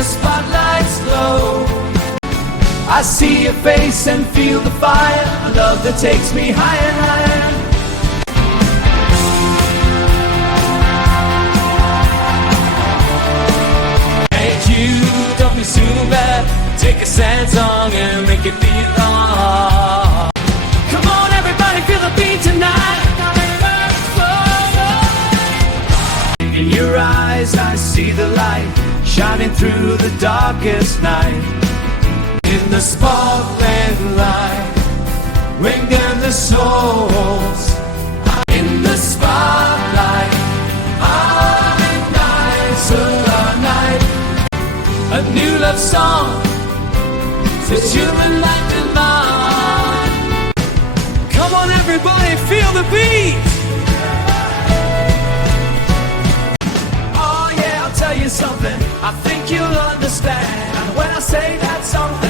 the spotlight's glow. I see your face and feel the fire, a love that takes me higher and higher. Don't be so bad. Take a sad song and make it feel all. Come on, everybody, feel the beat tonight. In your eyes, I see the light shining through the darkest night. In the sparkling light, bring them the souls. In the spotlight, I'll ignite the night. A new love song says human life divine. Come on, everybody, feel the beat. Oh yeah, I'll tell you something I think you'll understand when I say that something.